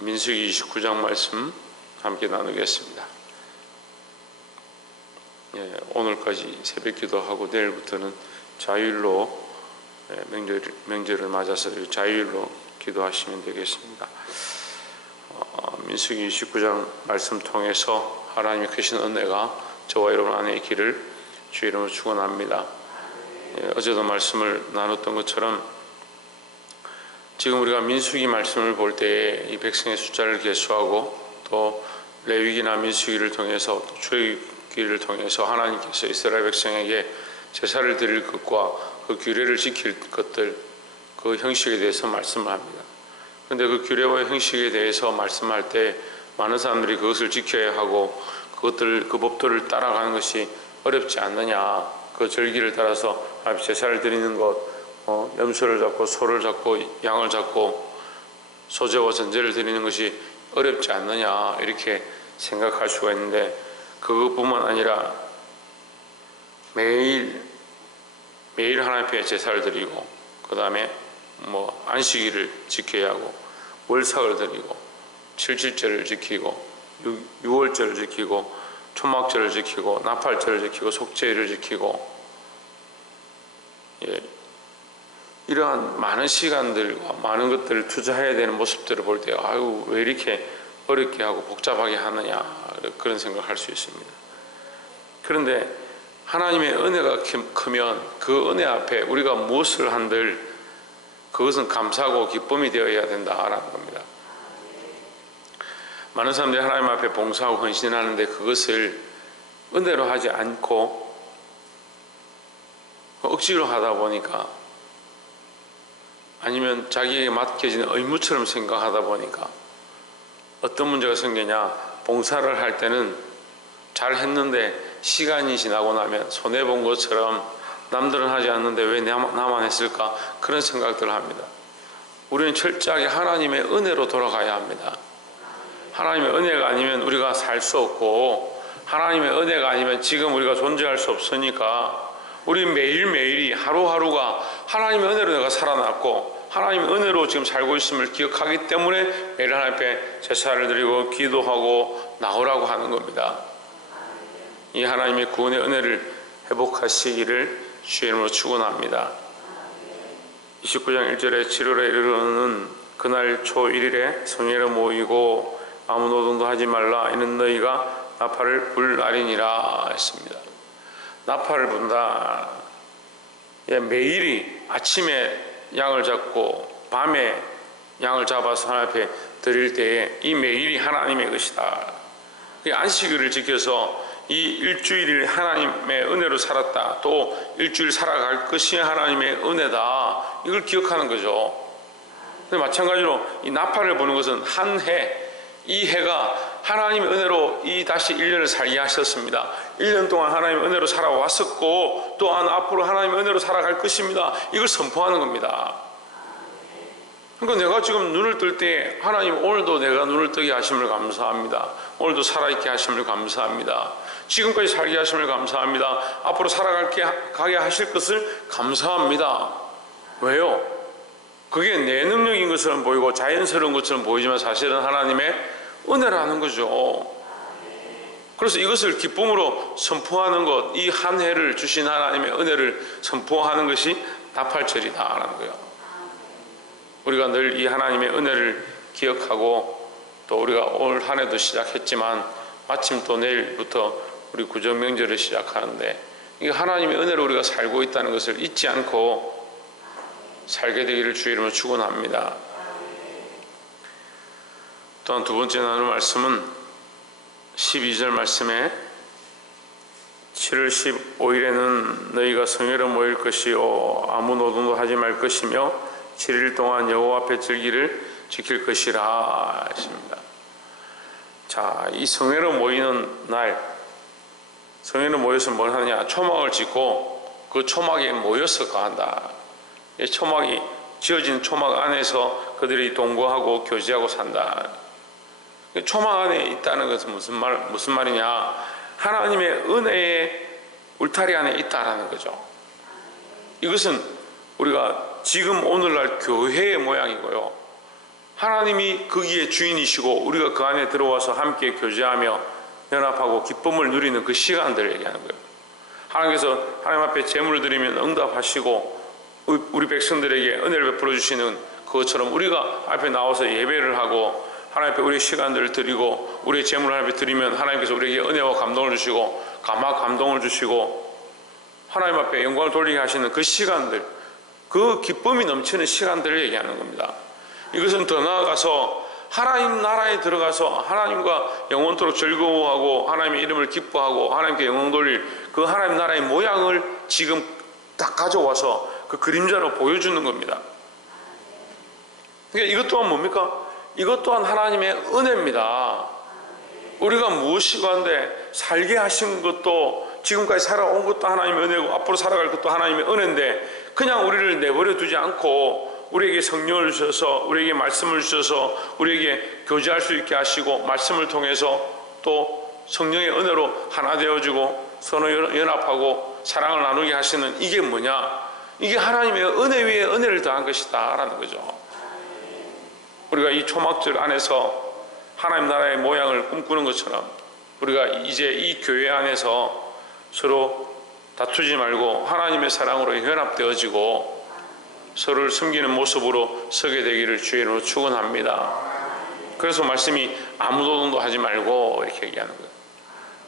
민수기 29장 말씀 함께 나누겠습니다. 오늘까지 새벽 기도하고 내일부터는 자율로 명절을 맞아서 자율로 기도하시면 되겠습니다. 민수기 29장 말씀 통해서 하나님의 크신 은혜가 저와 여러분 안에 있기를 주의 이름으로 축원합니다. 어제도 말씀을 나눴던 것처럼 지금 우리가 민수기 말씀을 볼 때에 이 백성의 숫자를 계수하고 또 레위기나 민수기를 통해서 또 출애굽기를 통해서 하나님께서 이스라엘 백성에게 제사를 드릴 것과 그 규례를 지킬 것들, 그 형식에 대해서 말씀을 합니다. 그런데 그 규례와 형식에 대해서 말씀할 때 많은 사람들이 그것을 지켜야 하고 그 법도를 따라가는 것이 어렵지 않느냐, 그 절기를 따라서 제사를 드리는 것, 염소를 잡고 소를 잡고 양을 잡고 소제와 전제를 드리는 것이 어렵지 않느냐 이렇게 생각할 수가 있는데, 그것뿐만 아니라 매일 하나님 앞에 제사를 드리고 그 다음에 안식일을 지켜야 하고 월삭을 드리고 7.7절을 지키고 6월절을 지키고 초막절을 지키고 나팔절을 지키고 속죄일을 지키고, 이러한 많은 시간들과 많은 것들을 투자해야 되는 모습들을 볼 때 아유 왜 이렇게 어렵게 하고 복잡하게 하느냐 그런 생각을 할 수 있습니다. 그런데 하나님의 은혜가 크면 그 은혜 앞에 우리가 무엇을 한들 그것은 감사하고 기쁨이 되어야 된다라는 겁니다. 많은 사람들이 하나님 앞에 봉사하고 헌신하는데 그것을 은혜로 하지 않고 억지로 하다 보니까, 아니면 자기에게 맡겨지는 의무처럼 생각하다 보니까 어떤 문제가 생기냐, 봉사를 할 때는 잘 했는데 시간이 지나고 나면 손해본 것처럼 남들은 하지 않는데 왜 나만 했을까 그런 생각들을 합니다. 우리는 철저하게 하나님의 은혜로 돌아가야 합니다. 하나님의 은혜가 아니면 우리가 살 수 없고, 하나님의 은혜가 아니면 지금 우리가 존재할 수 없으니까 우리 매일매일이 하루하루가 하나님의 은혜로 내가 살아났고 하나님의 은혜로 지금 살고 있음을 기억하기 때문에 매일 하나님 앞에 제사를 드리고 기도하고 나오라고 하는 겁니다. 이 하나님의 구원의 은혜를 회복하시기를 주의 이름으로 축원합니다. 29장 1절에 7월에 이르러는 그날 초 1일에 성회를 모이고 아무 노동도 하지 말라. 이는 너희가 나팔을 불 날이니라 했습니다. 나팔을 분다. 매일이 아침에 양을 잡고 밤에 양을 잡아서 하나님 앞에 드릴 때에 이 매일이 하나님의 것이다. 안식일을 지켜서 이 일주일을 하나님의 은혜로 살았다, 또 일주일 살아갈 것이 하나님의 은혜다, 이걸 기억하는 거죠. 마찬가지로 이 나팔을 부는 것은 한 해, 이 해가 하나님의 은혜로 이 다시 1년을 살게 하셨습니다. 1년 동안 하나님의 은혜로 살아왔었고 또한 앞으로 하나님의 은혜로 살아갈 것입니다. 이걸 선포하는 겁니다. 그러니까 내가 지금 눈을 뜰 때 하나님 오늘도 내가 눈을 뜨게 하심을 감사합니다. 오늘도 살아있게 하심을 감사합니다. 지금까지 살게 하심을 감사합니다. 앞으로 살아가게 하실 것을 감사합니다. 왜요? 그게 내 능력인 것처럼 보이고 자연스러운 것처럼 보이지만 사실은 하나님의 은혜라는 거죠. 그래서 이것을 기쁨으로 선포하는 것, 이 한 해를 주신 하나님의 은혜를 선포하는 것이 나팔절이다라는 거예요. 우리가 늘 이 하나님의 은혜를 기억하고, 또 우리가 올 한 해도 시작했지만 마침 또 내일부터 우리 구정명절을 시작하는데, 이 하나님의 은혜로 우리가 살고 있다는 것을 잊지 않고 살게 되기를 주의 이름으로 축원합니다. 또한 두 번째 나눌 말씀은 12절 말씀에 7월 15일에는 너희가 성회로 모일 것이요 아무 노동도 하지 말 것이며 7일 동안 여호와 앞에 절기를 지킬 것이라 했습니다. 자, 이 성회로 모이는 날, 성회로 모여서 뭘 하느냐, 초막을 짓고 그 초막에 모여서 거한다. 이 초막이 지어진 초막 안에서 그들이 동거하고 교제하고 산다. 초막 안에 있다는 것은 무슨 말이냐, 하나님의 은혜의 울타리 안에 있다라는 거죠. 이것은 우리가 지금 오늘날 교회의 모양이고요, 하나님이 거기에 주인이시고 우리가 그 안에 들어와서 함께 교제하며 연합하고 기쁨을 누리는 그 시간들을 얘기하는 거예요. 하나님께서 하나님 앞에 제물을 드리면 응답하시고 우리 백성들에게 은혜를 베풀어 주시는 그것처럼 우리가 앞에 나와서 예배를 하고 하나님 앞에 우리의 시간들을 드리고 우리의 제물을 하나님 앞에 드리면 하나님께서 우리에게 은혜와 감동을 주시고 감동을 주시고 하나님 앞에 영광을 돌리게 하시는 그 시간들, 그 기쁨이 넘치는 시간들을 얘기하는 겁니다. 이것은 더 나아가서 하나님 나라에 들어가서 하나님과 영원토록 즐거워하고 하나님의 이름을 기뻐하고 하나님께 영광 돌릴 그 하나님 나라의 모양을 지금 딱 가져와서 그 그림자로 보여주는 겁니다. 그러니까 이것 또한 뭡니까? 이것 또한 하나님의 은혜입니다. 우리가 무엇이건데 살게 하신 것도 지금까지 살아온 것도 하나님의 은혜고 앞으로 살아갈 것도 하나님의 은혜인데 그냥 우리를 내버려 두지 않고 우리에게 성령을 주셔서 우리에게 말씀을 주셔서 우리에게 교제할 수 있게 하시고 말씀을 통해서 또 성령의 은혜로 하나 되어지고 서로 연합하고 사랑을 나누게 하시는 이게 뭐냐? 이게 하나님의 은혜 위에 은혜를 더한 것이다 라는 거죠. 우리가 이 초막절 안에서 하나님 나라의 모양을 꿈꾸는 것처럼 우리가 이제 이 교회 안에서 서로 다투지 말고 하나님의 사랑으로 연합되어지고 서로를 섬기는 모습으로 서게 되기를 주의 이름으로 축원합니다. 그래서 말씀이 아무 노동도 하지 말고 이렇게 얘기하는 거예요.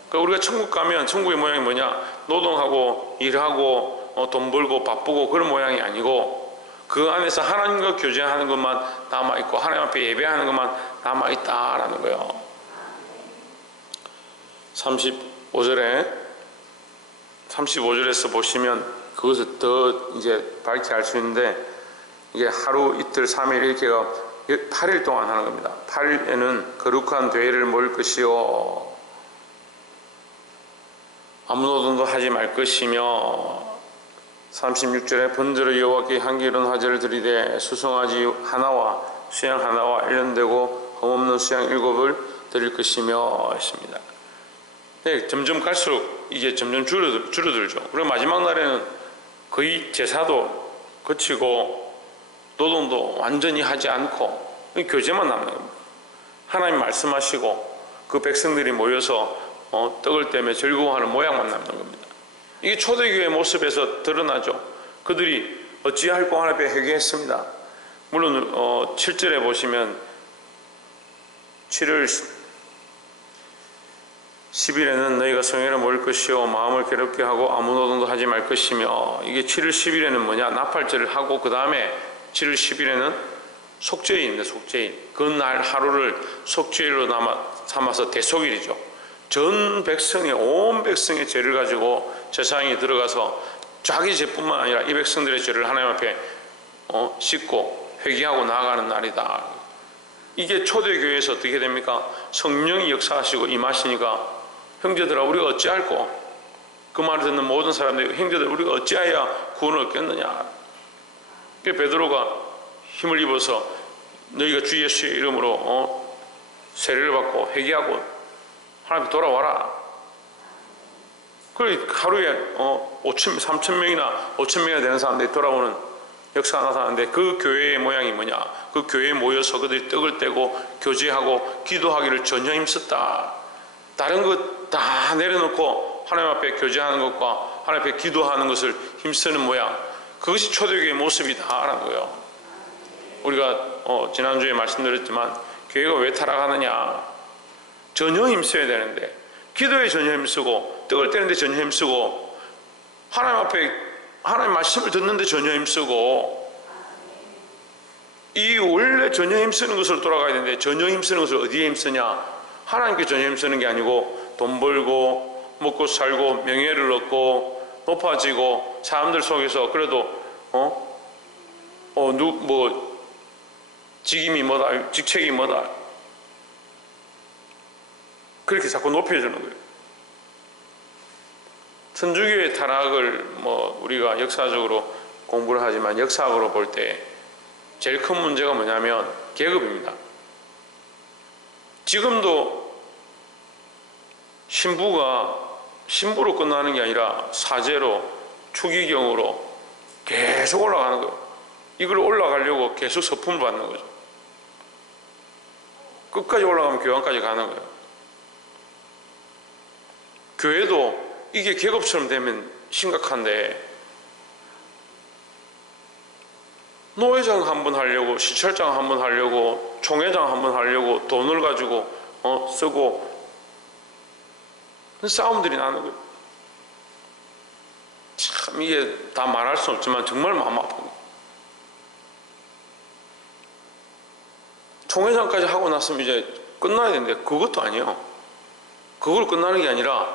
그러니까 우리가 천국 가면 천국의 모양이 뭐냐? 노동하고 일하고 돈 벌고 바쁘고 그런 모양이 아니고 그 안에서 하나님과 교제하는 것만 남아있고 하나님 앞에 예배하는 것만 남아있다라는 거예요. 35절에서 보시면 그것을 더 이제 밝게 알 수 있는데 이게 하루 이틀 3일 이렇게가 8일 동안 하는 겁니다. 8일에는 거룩한 대회를 모일 것이요 아무 노동도 하지 말 것이며 36절에 번제로 여호와께 향기로운 화제를 드리되 수송아지 하나와 수양 하나와 일년되고 흠없는 수양 7을 드릴 것이며 했습니다. 네, 점점 갈수록 이게 점점 줄어들죠. 그리고 마지막 날에는 거의 제사도 거치고 노동도 완전히 하지 않고 교제만 남는 겁니다. 하나님 말씀하시고 그 백성들이 모여서 떡을 떼며 즐거워하는 모양만 남는 겁니다. 이게 초대교회의 모습에서 드러나죠. 그들이 어찌할꼬 하나님 앞에 회개했습니다. 물론 7절에 보시면 7월 10일에는 너희가 성회를 모일 것이요 마음을 괴롭게 하고 아무 노동도 하지 말 것이며 이게 7월 10일에는 뭐냐? 나팔절을 하고 그 다음에 7월 10일에는 속죄일인데 속죄일 그날 하루를 속죄일로 삼아서 대속일이죠. 전 백성의 온 백성의 죄를 가지고 제사장이 들어가서 자기 죄뿐만 아니라 이 백성들의 죄를 하나님 앞에 씻고 회개하고 나아가는 날이다. 이게 초대교회에서 어떻게 됩니까? 성령이 역사하시고 임하시니까 형제들아 우리가 어찌할꼬? 그 말을 듣는 모든 사람들이 형제들 우리가 어찌하여 구원을 얻겠느냐? 베드로가 힘을 입어서 너희가 주 예수의 이름으로 세례를 받고 회개하고 하나님 돌아와라. 그래 하루에 3,000명이나 5,000명이나 되는 사람들이 돌아오는 역사가 나타나는데 그 교회의 모양이 뭐냐? 그 교회에 모여서 그들이 떡을 떼고 교제하고 기도하기를 전혀 힘썼다. 다른 것 다 내려놓고 하나님 앞에 교제하는 것과 하나님 앞에 기도하는 것을 힘쓰는 모양, 그것이 초대교회의 모습이다라는 거예요. 우리가 지난주에 말씀드렸지만 교회가 왜 타락하느냐? 전혀 힘써야 되는데 기도에 전혀 힘쓰고 떡을 떼는데 전혀 힘쓰고 하나님 앞에 하나님 말씀을 듣는데 전혀 힘쓰고 이 원래 전혀 힘쓰는 것으로 돌아가야 되는데 전혀 힘쓰는 것을 어디에 힘쓰냐? 하나님께 전혀 힘쓰는 게 아니고 돈 벌고 먹고 살고 명예를 얻고 높아지고 사람들 속에서 그래도 직임이 뭐다 직책이 뭐다 그렇게 자꾸 높여주는 거예요. 천주교의 타락을 우리가 역사적으로 공부를 하지만 역사적으로 볼 때 제일 큰 문제가 뭐냐면 계급입니다. 지금도 신부로 끝나는 게 아니라 사제로 추기경으로 계속 올라가는 거예요. 이걸 올라가려고 계속 서품을 받는 거죠. 끝까지 올라가면 교황까지 가는 거예요. 교회도 이게 계급처럼 되면 심각한데, 노회장 한번 하려고, 시찰장 한번 하려고, 총회장 한번 하려고 돈을 가지고 쓰고 싸움들이 나는 거예요. 참 이게 다 말할 수 없지만 정말 마음 아픕니다. 총회장까지 하고 났으면 이제 끝나야 되는데 그것도 아니에요. 그걸 끝나는 게 아니라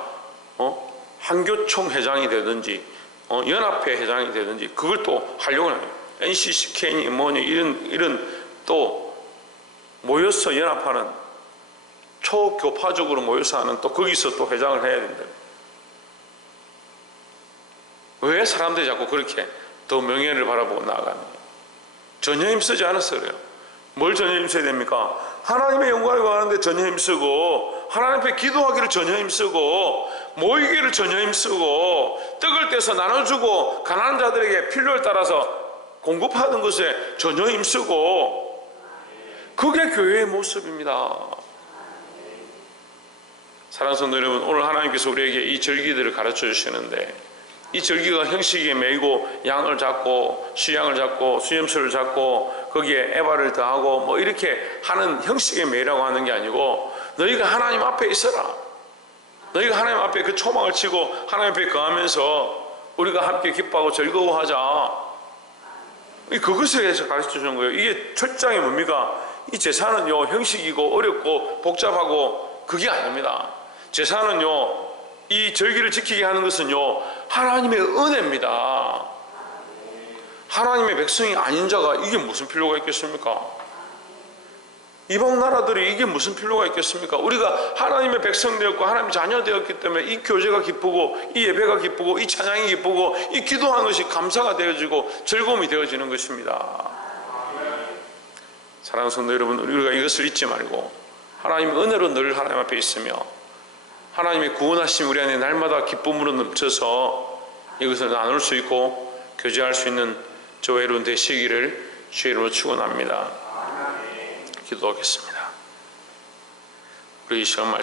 한교총 회장이 되든지 연합회 회장이 되든지 그걸 또 하려고 해요. NCCK니 뭐니 이런 또 모여서 연합하는 초교파적으로 모여서 하는 또 거기서 또 회장을 해야 된다. 왜 사람들이 자꾸 그렇게 더 명예를 바라보고 나아가느냐? 전혀 힘쓰지 않았어 그래요. 뭘 전혀 힘써야 됩니까? 하나님의 영광을 구하는데 전혀 힘쓰고, 하나님 앞에 기도하기를 전혀 힘쓰고, 모이기를 전혀 힘쓰고, 떡을 떼서 나눠주고 가난한 자들에게 필요에 따라서 공급하는 것에 전혀 힘쓰고, 그게 교회의 모습입니다. 사랑하는 성도 여러분, 오늘 하나님께서 우리에게 이 절기들을 가르쳐 주시는데, 이 절기가 형식에 매이고 양을 잡고 수양을 잡고 수염소를 잡고 거기에 에바를 더하고 뭐 이렇게 하는 형식에 매이라고 하는 게 아니고, 너희가 하나님 앞에 있어라. 너희가 하나님 앞에 그 초막을 치고 하나님 앞에 거하면서 우리가 함께 기뻐하고 즐거워하자. 그것을 해서 가르쳐 주는 거예요. 이게 철장이 뭡니까? 이 제사는요 형식이고 어렵고 복잡하고 그게 아닙니다. 제사는요, 이 절기를 지키게 하는 것은요 하나님의 은혜입니다. 하나님의 백성이 아닌 자가 이게 무슨 필요가 있겠습니까? 이방 나라들이 이게 무슨 필요가 있겠습니까? 우리가 하나님의 백성 되었고 하나님의 자녀 되었기 때문에 이 교제가 기쁘고 이 예배가 기쁘고 이 찬양이 기쁘고 이 기도하는 것이 감사가 되어지고 즐거움이 되어지는 것입니다. 사랑하는 성도 여러분, 우리가 이것을 잊지 말고 하나님의 은혜로 늘 하나님 앞에 있으며 하나님의 구원하심 우리 안에 날마다 기쁨으로 넘쳐서 이것을 나눌 수 있고 교제할 수 있는 저와 여러분 되시기를 주의 이름으로 축원합니다. 기도하겠습니다. 우리 이 시간 말씀